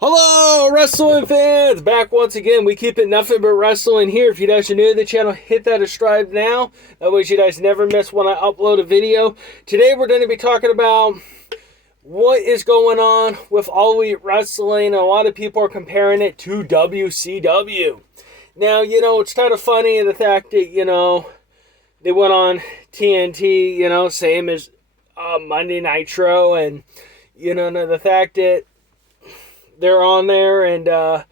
Hello, wrestling fans! Back once again. We keep it nothing but wrestling here. If you guys are new to the channel, hit that subscribe now. That way you guys never miss when I upload a video. Today we're going to be talking about what is going on with All Elite Wrestling. A lot of people are comparing it to WCW. Now, it's kind of funny the fact that, they went on TNT, same as Monday Nitro. And, the fact that they're on there, and it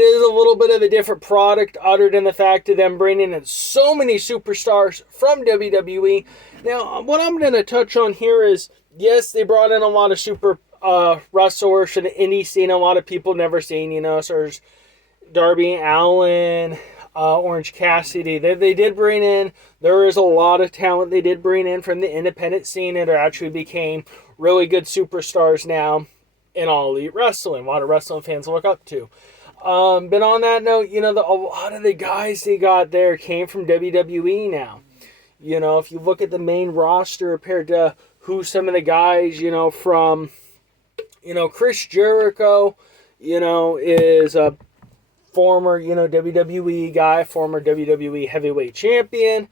is a little bit of a different product other than the fact of them bringing in so many superstars from WWE. Now, what I'm going to touch on here is, yes, they brought in a lot of super wrestlers from the indie scene, a lot of people never seen, so there's Darby Allin, Orange Cassidy. They did bring in, there is a lot of talent they did bring in from the independent scene that actually became really good superstars now in All Elite Wrestling. A lot of wrestling fans look up to. But on that note, a lot of the guys they got there came from WWE now. If you look at the main roster compared to who some of the guys, from, Chris Jericho, is a former, WWE guy, former WWE heavyweight champion.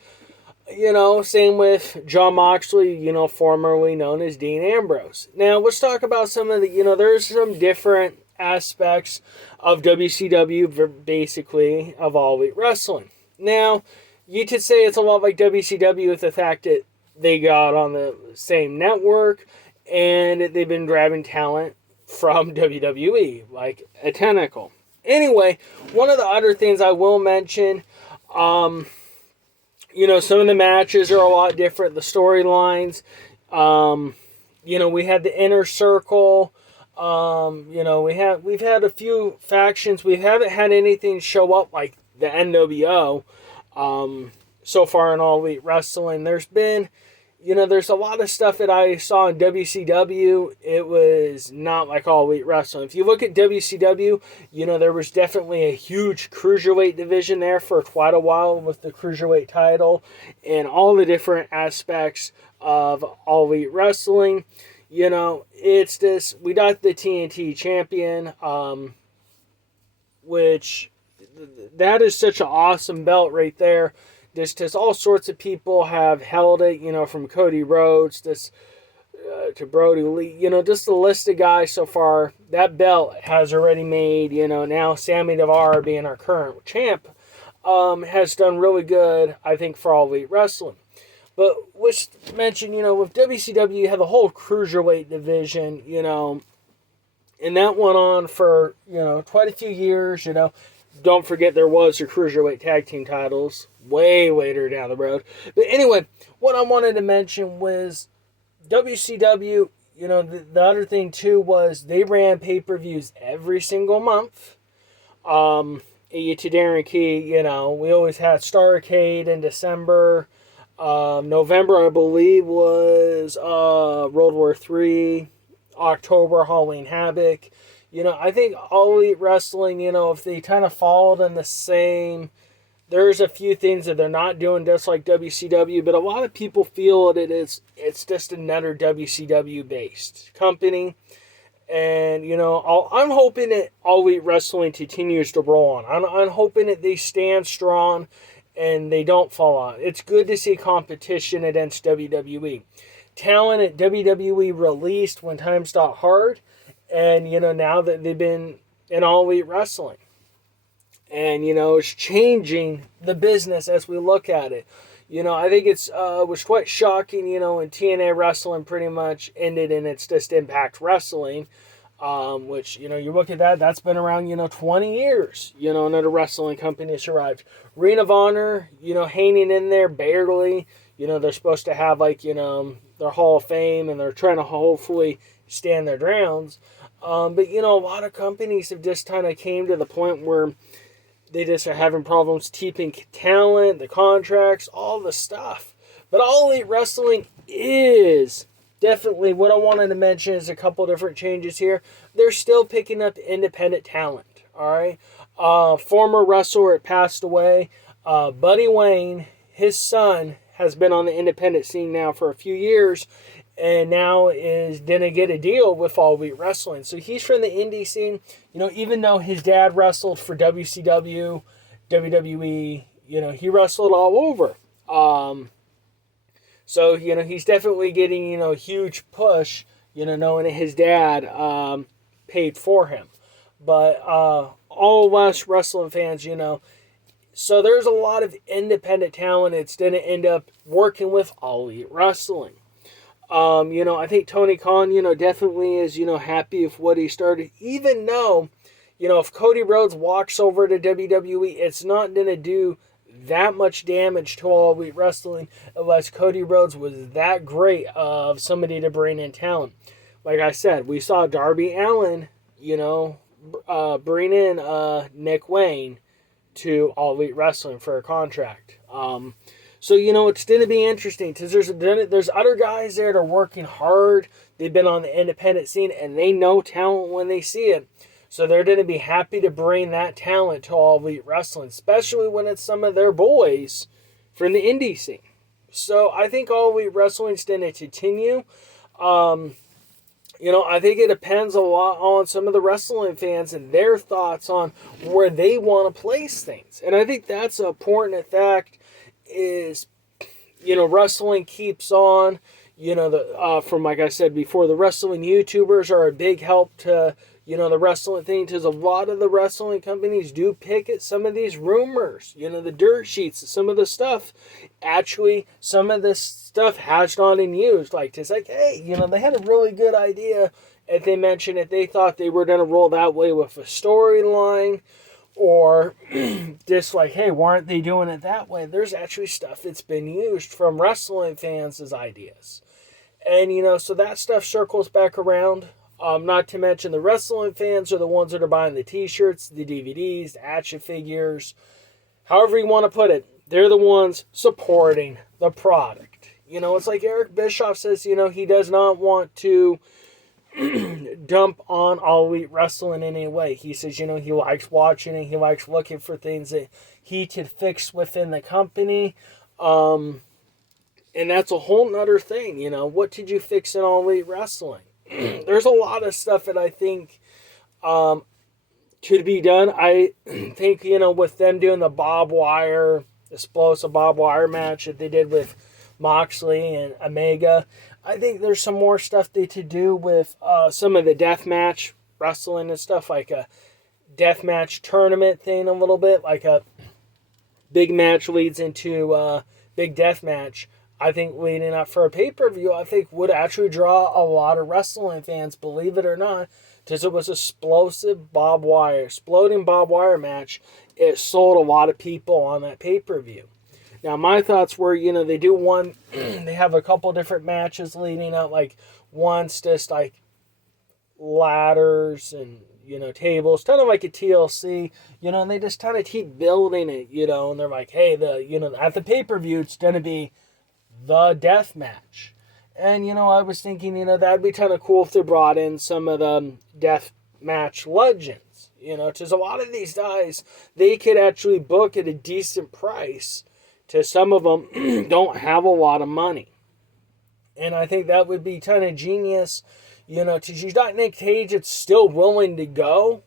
Same with John Moxley, formerly known as Dean Ambrose. Now, let's talk about some of the, there's some different aspects of WCW, basically, of All Elite Wrestling. Now, you could say it's a lot like WCW with the fact that they got on the same network and they've been grabbing talent from WWE, like a tentacle. Anyway, one of the other things I will mention, some of the matches are a lot different. The storylines, we had the Inner Circle. We've had a few factions. We haven't had anything show up like the NWO so far in All Elite Wrestling. There's been, there's a lot of stuff that I saw in WCW. It was not like All Elite Wrestling. If you look at WCW, there was definitely a huge cruiserweight division there for quite a while with the cruiserweight title and all the different aspects of All Elite Wrestling. It's this, we got the TNT champion, which that is such an awesome belt right there. Just all sorts of people have held it, from Cody Rhodes to Brody Lee, just the list of guys so far. That belt has already made, now Sammy Guevara being our current champ, has done really good, I think, for All Elite Wrestling. But let's mention, with WCW, you have the whole cruiserweight division, and that went on for, quite a few years, Don't forget there was the cruiserweight tag team titles way later down the road. But anyway, what I wanted to mention was WCW, the other thing too was they ran pay-per-views every single month. To guarantee, we always had Starrcade in December. November, I believe, was World War III. October, Halloween Havoc. I think All Elite Wrestling, if they kind of followed in the same, there's a few things that they're not doing just like WCW, but a lot of people feel that it's just another WCW-based company. And, I'm hoping that All Elite Wrestling continues to roll on. I'm hoping that they stand strong and they don't fall out. It's good to see competition against WWE. Talent at WWE released when times got hard. And, now that they've been in All Elite Wrestling. And, it's changing the business as we look at it. I think it was quite shocking, when TNA Wrestling pretty much ended and it's just Impact Wrestling. Which, you look at that, that's been around, 20 years, another wrestling company has arrived. Ring of Honor, hanging in there barely. They're supposed to have, their Hall of Fame, and they're trying to hopefully stand their grounds. But, a lot of companies have just kind of came to the point where they just are having problems keeping talent, the contracts, all the stuff. But All Elite Wrestling is definitely, what I wanted to mention is a couple different changes here. They're still picking up independent talent, all right? Former wrestler that passed away, Buddy Wayne, his son, has been on the independent scene now for a few years, and now didn't get a deal with All Elite Wrestling. So he's from the indie scene. Even though his dad wrestled for WCW, WWE, he wrestled all over. So, he's definitely getting, a huge push, knowing that his dad paid for him. But all of us wrestling fans, so there's a lot of independent talent that's going to end up working with All Elite Wrestling. I think Tony Khan, definitely is, happy with what he started, even though, if Cody Rhodes walks over to WWE, it's not going to do that much damage to All Elite Wrestling unless Cody Rhodes was that great of somebody to bring in talent. Like I said, we saw Darby Allin, bring in Nick Wayne to All Elite Wrestling for a contract. So, it's going to be interesting because there's other guys there that are working hard. They've been on the independent scene and they know talent when they see it. So they're going to be happy to bring that talent to All Elite Wrestling, especially when it's some of their boys from the indie scene. So I think All Elite Wrestling is going to continue. I think it depends a lot on some of the wrestling fans and their thoughts on where they want to place things. And I think that's an important fact is, wrestling keeps on. From like I said before, the wrestling YouTubers are a big help to, the wrestling thing, because a lot of the wrestling companies do pick at some of these rumors, the dirt sheets, some of the stuff. Actually, some of this stuff has not been used. Like, it's like, hey, they had a really good idea if they mentioned it. They thought they were going to roll that way with a storyline, or just like, hey, why aren't they doing it that way? There's actually stuff that's been used from wrestling fans as ideas. And, so that stuff circles back around. Not to mention the wrestling fans are the ones that are buying the t-shirts, the DVDs, the action figures, however you want to put it. They're the ones supporting the product. It's like Eric Bischoff says, he does not want to dump on All Elite Wrestling in any way. He says, he likes watching it. He likes looking for things that he could fix within the company. And that's a whole nother thing. What did you fix in All Elite Wrestling? There's a lot of stuff that I think could be done. I think, with them doing the explosive barbed wire match that they did with Moxley and Omega, I think there's some more stuff they could do with some of the deathmatch wrestling and stuff, like a deathmatch tournament thing a little bit, like a big match leads into a big deathmatch. I think leading up for a pay-per-view, I think would actually draw a lot of wrestling fans, believe it or not, because it was exploding barbed wire match. It sold a lot of people on that pay-per-view. Now, my thoughts were, they do one, they have a couple different matches leading up, like one's just like ladders and, tables, kind of like a TLC, and they just kind of keep building it, and they're like, hey, at the pay-per-view, it's going to be the death match. And, I was thinking, that'd be kind of cool if they brought in some of the death match legends, because a lot of these guys, they could actually book at a decent price, to some of them don't have a lot of money. And I think that would be kind of genius, because you got Nick Cage that's still willing to go.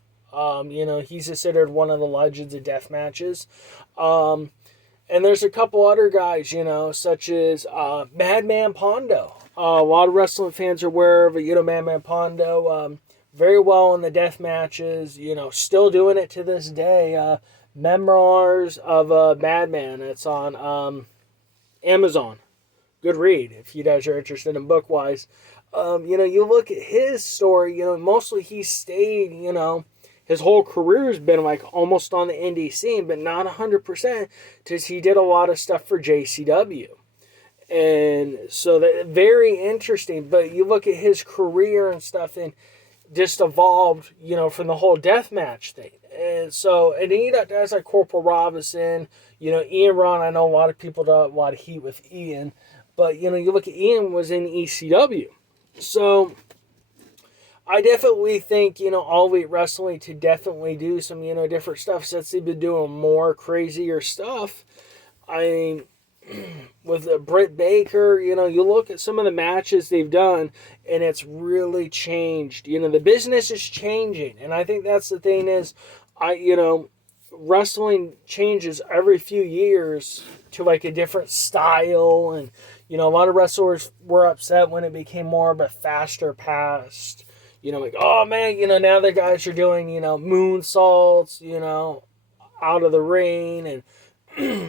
He's considered one of the legends of death matches. And there's a couple other guys, such as Madman Pondo. A lot of wrestling fans are aware of Madman Pondo. Very well in the death matches, still doing it to this day. Memoirs of Madman. It's on Amazon. Good read if you guys are interested in book-wise. You look at his story, mostly he stayed, his whole career has been like almost on the indie scene, but not 100%, because he did a lot of stuff for JCW. And so that very interesting. But you look at his career and stuff, and just evolved, from the whole deathmatch thing. And so, and then you got guys like Corporal Robinson, Ian Ron. I know a lot of people got a lot of heat with Ian, but you look at Ian was in ECW. So I definitely think, All Elite Wrestling to definitely do some, different stuff since they've been doing more crazier stuff. I mean, with Britt Baker, you know, you look at some of the matches they've done, and it's really changed. You know, the business is changing, and I think that's the thing is, wrestling changes every few years to like a different style, and you know, a lot of wrestlers were upset when it became more of a faster pace. You know, like, oh man, you know, now the guys are doing, you know, moonsaults, you know, out of the ring, and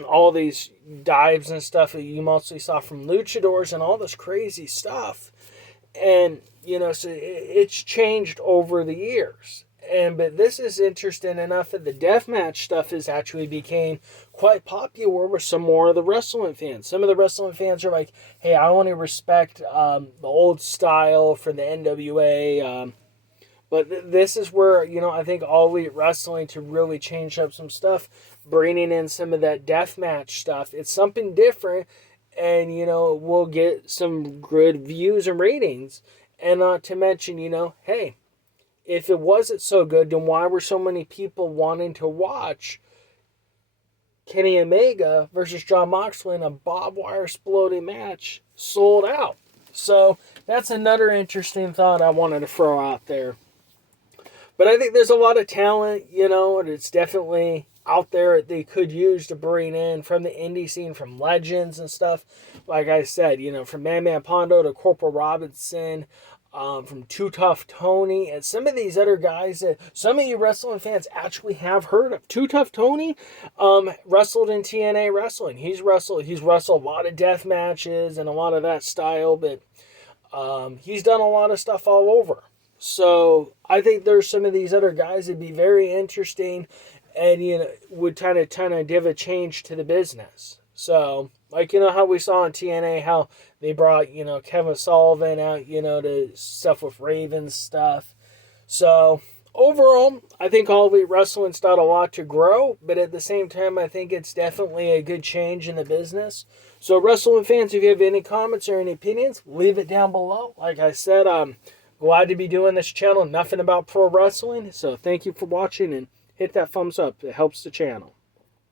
all these dives and stuff that you mostly saw from luchadors and all this crazy stuff. And, you know, so it's changed over the years. But this is interesting enough that the deathmatch stuff has actually became quite popular with some more of the wrestling fans. Some of the wrestling fans are like, hey, I want to respect the old style for the NWA. But this is where, you know, I think All Elite Wrestling to really change up some stuff, bringing in some of that deathmatch stuff. It's something different, and, you know, we'll get some good views and ratings. And not to mention, you know, hey, if it wasn't so good, then why were so many people wanting to watch Kenny Omega versus Jon Moxley in a barbed wire exploding match sold out? So that's another interesting thought I wanted to throw out there. But I think there's a lot of talent, you know, and it's definitely out there they could use to bring in from the indie scene, from legends and stuff. Like I said, you know, from Man Man Pondo to Corporal Robinson, from Too Tough Tony, and some of these other guys that some of you wrestling fans actually have heard of. Too Tough Tony wrestled in TNA Wrestling. He's wrestled a lot of death matches and a lot of that style, but he's done a lot of stuff all over. So I think there's some of these other guys that'd be very interesting, and you know would kind of give a change to the business. So like, you know how we saw in TNA how they brought, you know, Kevin Sullivan out, you know, to stuff with Ravens stuff. So overall, I think All Elite Wrestling's got a lot to grow, but at the same time, I think it's definitely a good change in the business. So wrestling fans, if you have any comments or any opinions, leave it down below. Like I said, I'm glad to be doing this channel, nothing about pro wrestling. So thank you for watching, and hit that thumbs up. It helps the channel.